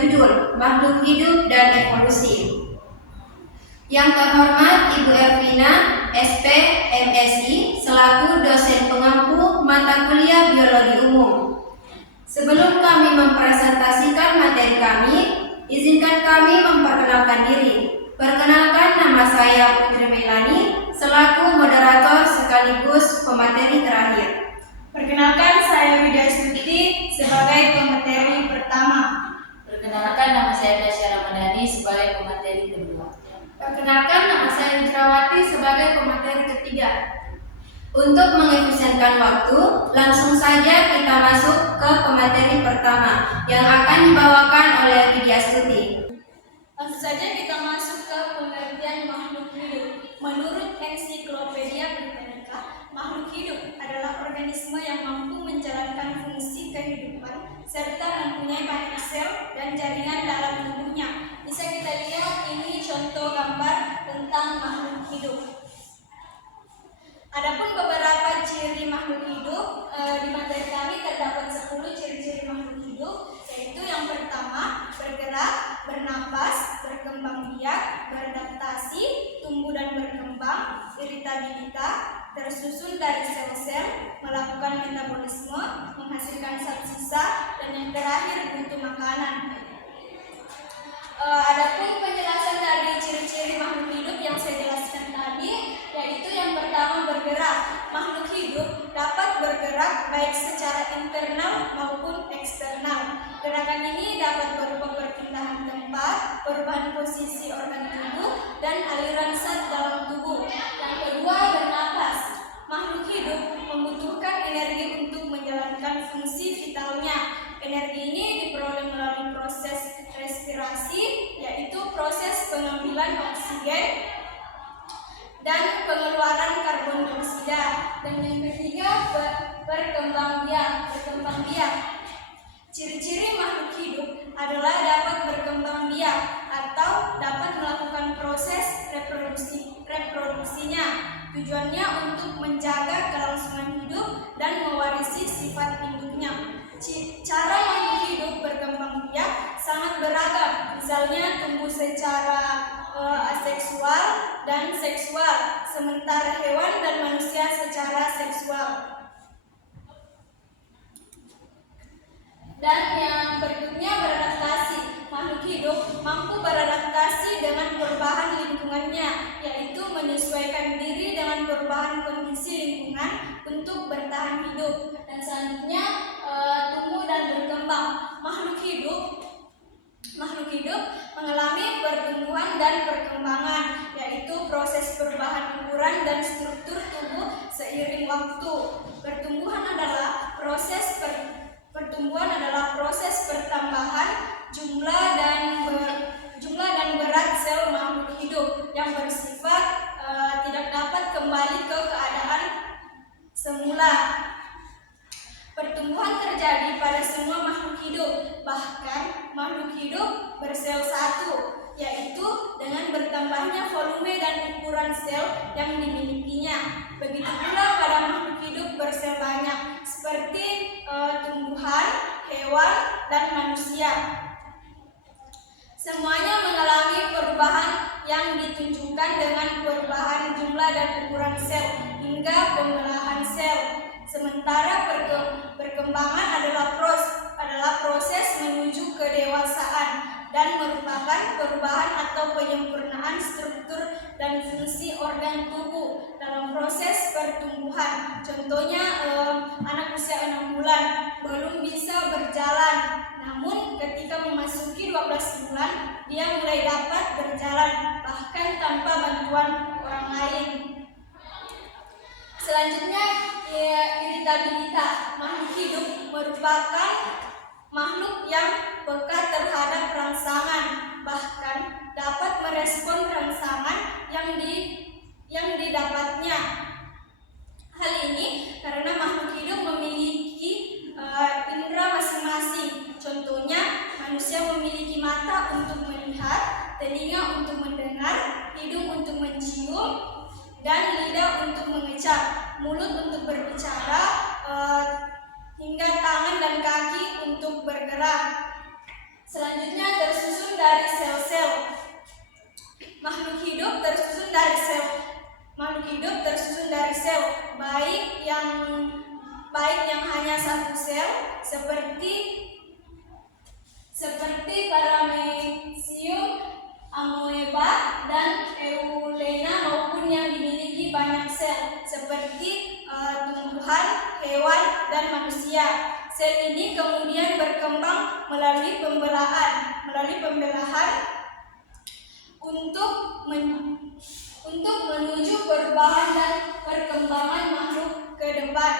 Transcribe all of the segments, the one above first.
berjudul Makhluk Hidup dan Evolusi. Yang terhormat Ibu Elvina, SP, MSI, selaku dosen pengampu mata kuliah Biologi Umum. Sebelum kami mempresentasikan materi kami, izinkan kami memperkenalkan diri. Perkenalkan, nama saya Putri Melani, selaku moderator sekaligus pemateri terakhir. Perkenalkan, saya Widya Stuti sebagai pemateri pertama. Perkenalkan, nama saya Dasya Ramadhani sebagai pemateri kedua. Perkenalkan, nama saya Witrawati sebagai pemateri ketiga. Untuk mengefisienkan waktu, langsung saja kita masuk ke pemateri pertama yang akan dibawakan oleh Widya Stuti. Langsung saja kita masuk ke pengertian makhluk hidup. Menurut Ensiklopedia Britannica, makhluk hidup adalah organisme yang mampu menjalankan fungsi kehidupan serta mempunyai banyak sel dan jaringan dalam tubuhnya. Bisa kita lihat ini contoh gambar tentang makhluk hidup. Adapun beberapa ciri makhluk hidup, di materi kami terdapat 10 ciri-ciri makhluk hidup, yaitu yang pertama, bergerak, bernapas, berkembang biak, beradaptasi, tumbuh dan berkembang, iritabilitas, tersusun dari sel-sel, melakukan metabolisme, menghasilkan zat sisa, dan yang terakhir butuh makanan. Adapun penjelasan dari ciri-ciri makhluk hidup yang saya jelaskan tadi, yaitu yang pertama, bergerak. Makhluk hidup dapat bergerak baik secara internal maupun eksternal. Gerakan ini dapat berupa perpindahan tempat, perubahan posisi organ tubuh, dan aliran zat dalam tubuh. Yang kedua, bernapas. Makhluk hidup membutuhkan energi untuk menjalankan fungsi vitalnya. Energi ini diperoleh melalui proses respirasi, yaitu proses pengambilan oksigen dan pengeluaran karbon dioksida. Dan yang ketiga, berkembang biak. Ciri-ciri makhluk hidup adalah dapat berkembang biak atau dapat melakukan proses reproduksinya. Tujuannya untuk menjaga kelangsungan hidup dan mewarisi sifat induknya. Cara makhluk hidup berkembang biak sangat beragam. Misalnya tumbuh secara aseksual dan seksual, sementara hewan dan manusia secara seksual. Dan yang berikutnya, beradaptasi. Makhluk hidup mampu beradaptasi dengan perubahan lingkungannya, yaitu menyesuaikan diri dengan perubahan kondisi lingkungan untuk bertahan hidup. Dan selanjutnya, tumbuh dan berkembang. Makhluk hidup mengalami pertumbuhan dan perkembangan, yaitu proses perubahan ukuran dan struktur tubuh seiring waktu. Pertumbuhan adalah proses pertambahan jumlah dan berat sel makhluk hidup yang bersifat tidak dapat kembali ke keadaan semula. Pertumbuhan terjadi pada semua makhluk hidup, bahkan makhluk hidup bersel satu, yaitu dengan bertambahnya volume dan ukuran sel yang dimilikinya. Begitu pula pada makhluk hidup bersel banyak, seperti tumbuhan, hewan, dan manusia. Semuanya mengalami perubahan yang ditunjukkan dengan perubahan jumlah dan ukuran sel hingga pembelahan sel. Sementara perkembangan adalah proses menuju kedewasaan dan merupakan perubahan atau penyempurnaan struktur dan fungsi organ tubuh dalam proses pertumbuhan. Contohnya, anak usia 6 bulan belum bisa berjalan, namun ketika memasuki 12 bulan dia mulai dapat berjalan, bahkan tanpa bantuan orang lain. Selanjutnya, iritabilitas. Makhluk hidup merupakan makhluk yang peka terhadap rangsangan, bahkan dapat merespon rangsangan yang didapatnya. Hal ini karena makhluk hidup memiliki indera masing-masing. Contohnya, manusia memiliki mata untuk melihat, telinga untuk mendengar, hidung untuk mencium, dan lidah untuk mengecap, mulut untuk berbicara, hingga tangan dan kaki untuk bergerak. Selanjutnya, yang hanya satu sel seperti Paramecium, amoeba, dan Eulena, maupun yang dimiliki banyak sel seperti tumbuhan, hewan, dan manusia. Sel ini kemudian berkembang melalui pembelahan untuk menuju perubahan dan perkembangan makhluk ke depan.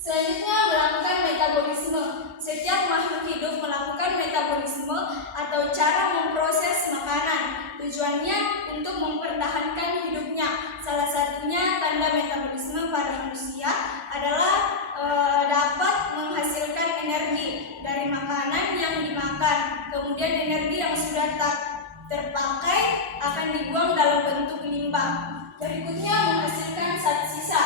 Selanjutnya, melakukan metabolisme. Setiap makhluk hidup melakukan metabolisme atau cara memproses makanan. Tujuannya untuk mempertahankan hidupnya. Salah satunya tanda metabolisme pada manusia adalah dapat menghasilkan energi dari makanan yang dimakan. Kemudian energi yang sudah tak terpakai akan dibuang dalam bentuk limbah. Berikutnya, menghasilkan zat sisa.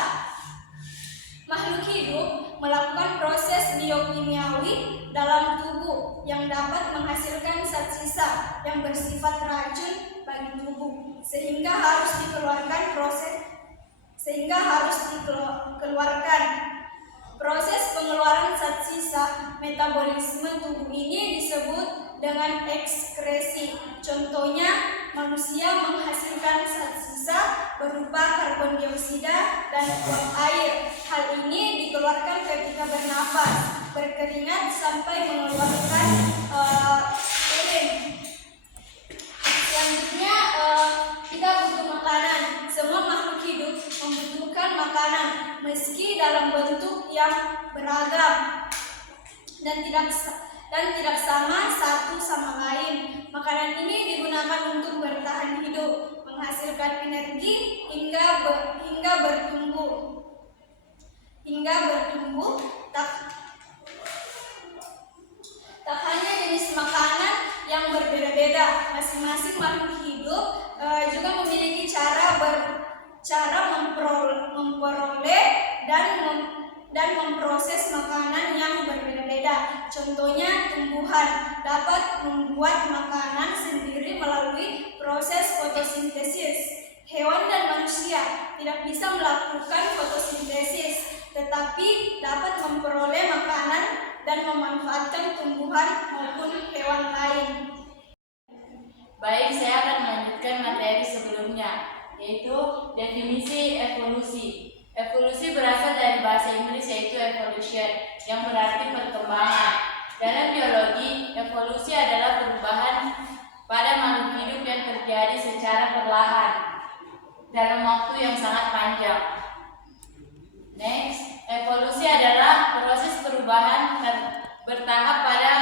Makhluk hidup melakukan proses biokimiawi dalam tubuh yang dapat menghasilkan zat sisa yang bersifat racun bagi tubuh, sehingga harus dikeluarkan. Proses pengeluaran zat sisa metabolisme tubuh ini disebut dengan ekskresi. Contohnya, manusia menghasilkan zat sisa berupa karbon dioksida dan uap air. Hal ini dikeluarkan ketika bernapas, berkeringat, sampai mengeluarkan urin. Selanjutnya, kita butuh makanan. Semua makhluk hidup membutuhkan makanan, meski dalam bentuk yang beragam dan tidak sama satu sama lain. Makanan ini digunakan untuk bertahan hidup, menghasilkan energi hingga bertumbuh. Tak hanya jenis makanan yang berbeda-beda, masing-masing makhluk hidup juga memiliki cara memperoleh dan memproses makanan yang berbeda-beda. Contohnya, tumbuhan dapat membuat makanan sendiri melalui proses fotosintesis. Hewan dan manusia tidak bisa melakukan fotosintesis, tetapi dapat memperoleh makanan dan memanfaatkan tumbuhan maupun hewan lain. Baik, saya akan melanjutkan materi sebelumnya, yaitu definisi evolusi. Evolusi berasal dari bahasa Inggris, yaitu evolution, yang berarti perkembangan. Dalam biologi, evolusi adalah perubahan pada makhluk hidup yang terjadi secara perlahan dalam waktu yang sangat panjang. Next, evolusi adalah proses perubahan bertahap pada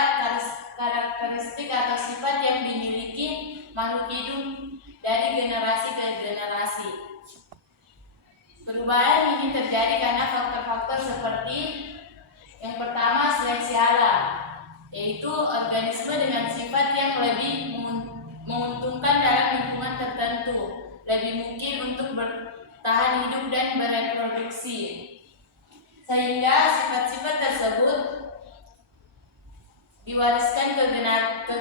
karakteristik atau sifat yang dimiliki makhluk hidup dari generasi ke generasi. Perubahan ini terjadi karena faktor-faktor seperti yang pertama, seleksi alam, yaitu organisme dengan sifat yang lebih menguntungkan dalam lingkungan tertentu, lebih mungkin untuk bertahan hidup dan bereproduksi, sehingga sifat-sifat tersebut diwariskan ke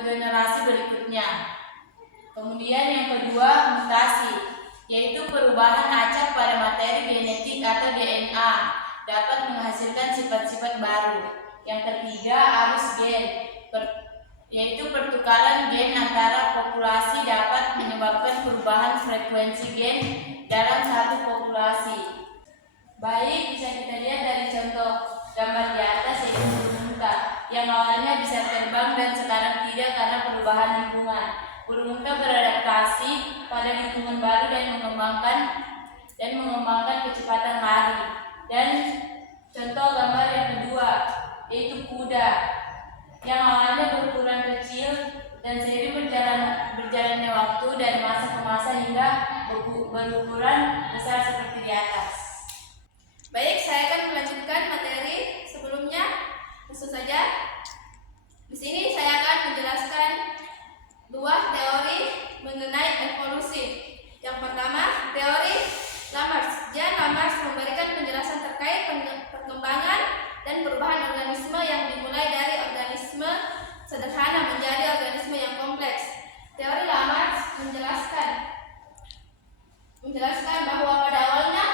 generasi berikutnya. Kemudian yang kedua, mutasi, yaitu perubahan acak pada materi genetik atau DNA, dapat menghasilkan sifat-sifat baru. Yang ketiga, arus gen, yaitu pertukaran gen antara populasi dapat menyebabkan perubahan frekuensi gen dalam satu populasi. Baik, bisa kita lihat dari contoh gambar di atas, yaitu burung unta yang awalnya bisa terbang dan sekarang tidak karena perubahan lingkungan. Burung unta beradaptasi pada lingkungan baru dan mengembangkan kecepatan lari. Dan contoh gambar yang kedua, yaitu kuda yang awalnya berukuran kecil dan seiring berjalannya waktu dari masa ke masa hingga berukuran besar seperti di atas. Baik, saya akan melanjutkan materi sebelumnya. Langsung saja. Di sini saya akan menjelaskan dua teori mengenai evolusi. Yang pertama, teori Lamarck. Lamarck memberikan penjelasan terkait perkembangan dan perubahan organisme yang dimulai dari organisme sederhana menjadi organisme yang kompleks. Teori Lamarck menjelaskan bahwa pada awalnya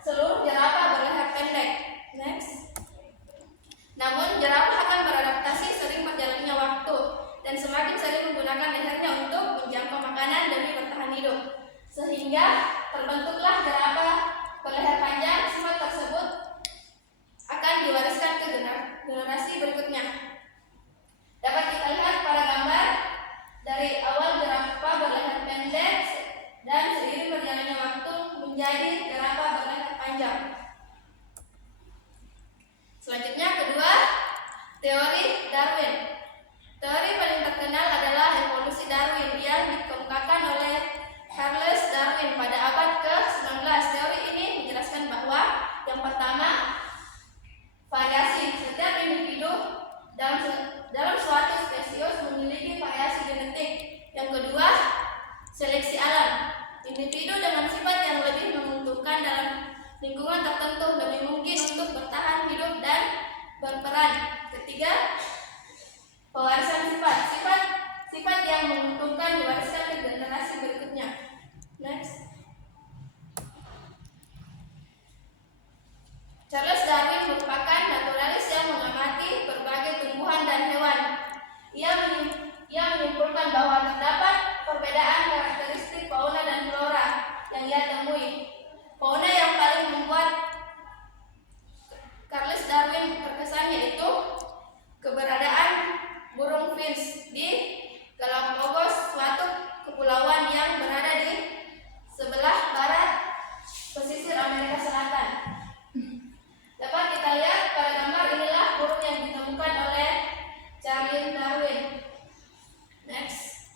seluruh jerapah berleher pendek Teori paling terkenal adalah evolusi Darwin yang dikemukakan oleh Charles Darwin pada abad ke-19. Teori ini menjelaskan bahwa yang pertama, variasi. Setiap individu dalam suatu spesies memiliki variasi genetik. Yang kedua, seleksi alam. Individu dengan sifat yang lebih menguntungkan dalam lingkungan tertentu lebih mungkin untuk bertahan hidup dan berperan. Ketiga, pewarisan sifat. Sifat yang menguntungkan diwariskan ke generasi berikutnya. Next. Charles Darwin merupakan naturalis yang mengamati berbagai tumbuhan dan hewan. Ia menyimpulkan bahwa terdapat perbedaan karakteristik fauna dan flora yang ia temui. Fauna yang paling membuat Charles Darwin terkesan yaitu keberadaan burung finch di Galapagos, suatu kepulauan yang berada di sebelah barat pesisir Amerika Selatan. Dapat kita lihat pada gambar inilah burung yang ditemukan oleh Charles Darwin. Next.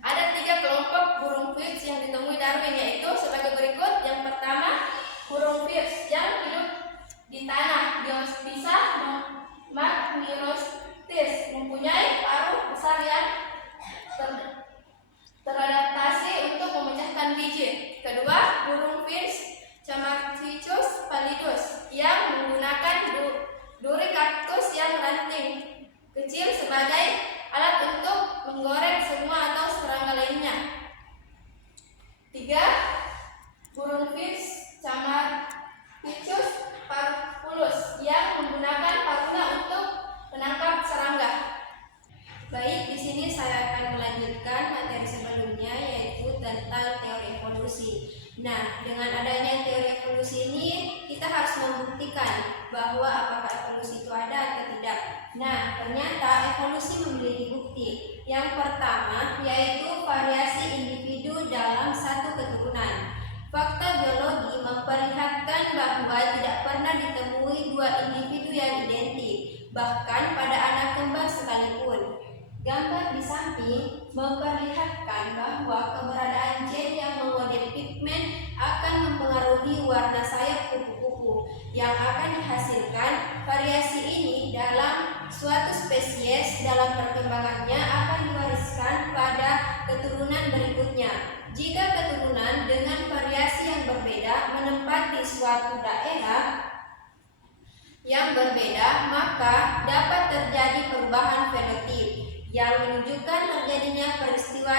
Ada 3 kelompok burung finch yang ditemui Darwin, yaitu sebagai berikut. Yang pertama, burung finch yang hidup di tanah, Diospisa magnirotis, mempunyai paruh besar yang teradaptasi untuk memecahkan biji. Kedua, burung finch Chamarticus pallidus yang menggunakan duri kaktus yang ranting kecil sebagai alat untuk menggoreng semua atau serangga lainnya. 3. Burung finch Chamarticus parvulus yang menggunakan paruhnya untuk menangkap serangga. Baik, di sini saya akan melanjutkan materi sebelumnya, yaitu tentang teori evolusi. Nah, dengan adanya teori evolusi ini, kita harus membuktikan bahwa apakah evolusi itu ada atau tidak. Nah, ternyata evolusi memiliki bukti. Yang pertama, yaitu variasi individu dalam satu keturunan. Fakta biologi memperlihatkan bahwa tidak pernah ditemui 2 individu yang identik, bahkan pada anak kembar sekalipun. Gambar di samping memperlihatkan bahwa keberadaan gen yang mengodek pigmen akan mempengaruhi warna sayap kupu-kupu yang akan dihasilkan. Variasi ini dalam suatu spesies dalam perkembangannya akan diwariskan pada keturunan berikutnya. Jika keturunan dengan variasi yang berbeda menempati suatu daerah yang berbeda, maka dapat terjadi perubahan fenotip yang menunjukkan terjadinya peristiwa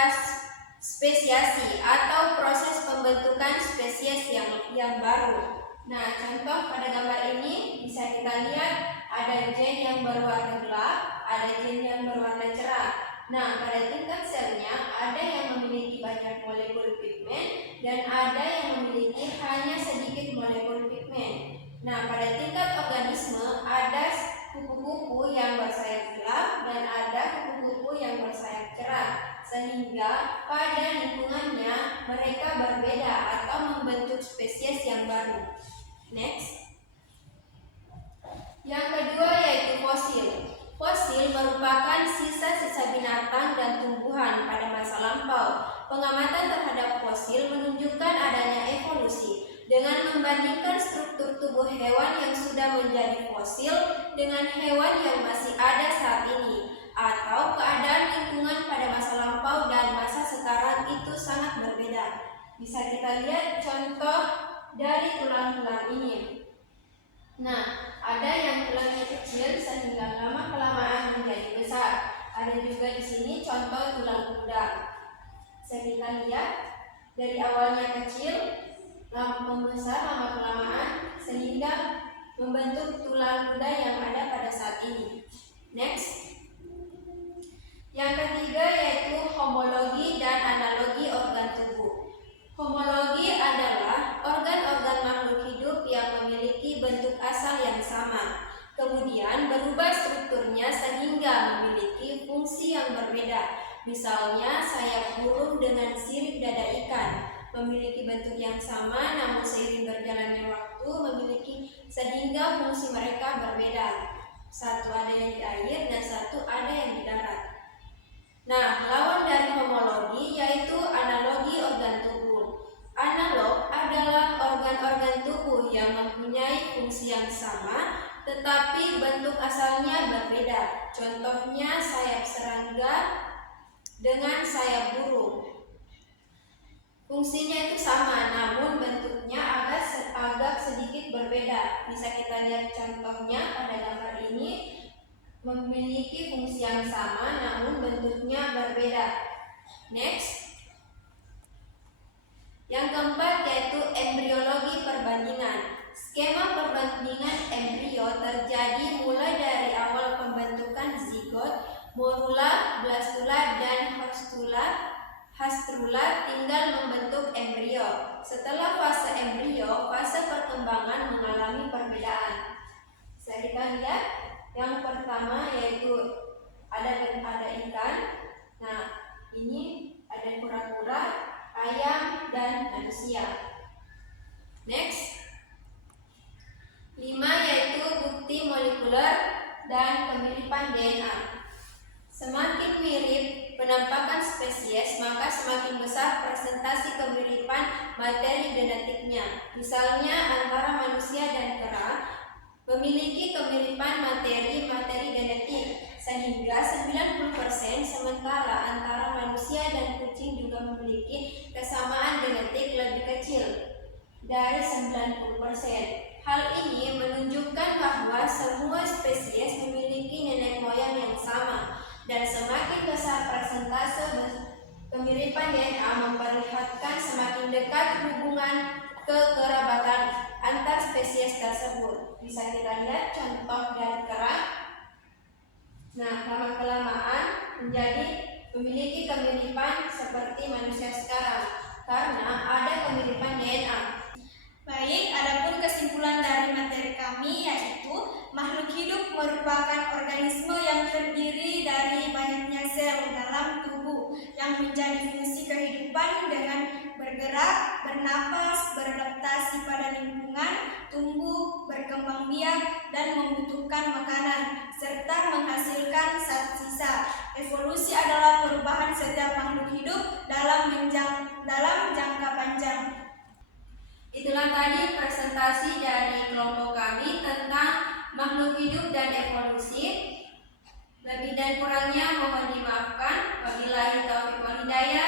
spesiasi atau proses pembentukan spesies yang baru. Nah, contoh pada gambar ini bisa kita lihat ada gen yang berwarna gelap, ada gen yang berwarna cerah. Nah, pada tingkat selnya ada yang memiliki banyak molekul pigmen dan ada yang memiliki hanya sedikit molekul pigmen. Nah, pada tingkat organisme ada kupu-kupu yang bersayap gelap dan ada kupu-kupu yang bersayap cerah, sehingga pada lingkungannya mereka berbeda atau membentuk spesies yang baru. Next. Yang kedua yaitu fosil. Fosil merupakan sisa-sisa binatang dan tumbuhan pada masa lampau. Pengamatan terhadap fosil menunjukkan adanya evolusi dengan membandingkan struktur tubuh hewan yang sudah menjadi fosil dengan hewan yang masih ada saat ini, atau keadaan lingkungan pada masa lampau dan masa sekarang itu sangat berbeda. Bisa kita lihat contoh dari tulang-tulang ini. Nah, ada yang tulangnya kecil sehingga lama-kelamaan menjadi besar. Ada juga di sini contoh tulang kuda. Bisa kita lihat dari awalnya kecil, membesar lama-kelamaan sehingga membentuk tulang kuda yang ada pada saat ini. Next. Yang ketiga yaitu homologi dan analogi organ tubuh. Homologi adalah organ-organ makhluk hidup yang memiliki bentuk asal yang sama, kemudian berubah strukturnya sehingga memiliki fungsi yang berbeda. Misalnya sayap burung dengan sirip dada ikan memiliki bentuk yang sama, namun seiring berjalannya waktu memiliki sehingga fungsi mereka berbeda. Satu ada yang di air dan satu ada yang di darat. Nah, lawan dari homologi yaitu analogi organ tubuh. Analog adalah organ-organ tubuh yang mempunyai fungsi yang sama tetapi bentuk asalnya berbeda. Contohnya sayap serangga dengan sayap burung. Fungsinya itu sama, namun bentuknya agak sedikit berbeda. Bisa kita lihat contohnya pada gambar ini, memiliki fungsi yang sama, namun bentuknya berbeda. Next, yang keempat yaitu embriologi perbandingan. Skema perbandingan embrio terjadi mulai dari awal pembentukan zigot, morula, blastula, dan hastrula tinggal membentuk embrio. Setelah fase embrio, fase perkembangan mengalami perbedaan. Bisa kita lihat yang pertama yaitu ada ikan. Nah, ini ada kura-kura, ayam, dan manusia. Next, 5 yaitu bukti molekuler dan kemiripan DNA. Semakin mirip penampakan spesies, maka semakin besar presentasi kemiripan materi genetiknya. Misalnya antara manusia dan kera memiliki kemiripan materi genetik sehingga 90%, sementara antara manusia dan kucing juga memiliki kesamaan genetik lebih kecil dari 90%. Hal ini menunjukkan bahwa semua spesies memiliki nenek moyang yang sama, dan semakin besar persentase kemiripan DNA memperlihatkan semakin dekat hubungan kekerabatan antar spesies tersebut. Bisa kita lihat contoh dari kera. Nah, lama-kelamaan menjadi memiliki kemiripan seperti manusia sekarang karena ada kemiripan DNA. Baik, adapun kesimpulan dari materi kami yaitu makhluk hidup merupakan organisme yang terdiri dari banyaknya sel dalam tubuh yang menjadi fungsi kehidupan dengan bergerak, bernapas, beradaptasi pada lingkungan, tumbuh, berkembang biak, dan membutuhkan makanan, serta menghasilkan zat sisa. Evolusi adalah perubahan setiap makhluk hidup dalam jangka panjang. Itulah tadi presentasi dari kelompok kami tentang makhluk hidup dan evolusi. Lebih dan kurangnya mohon dimaafkan. Wabillahi taufiq wal hidayah.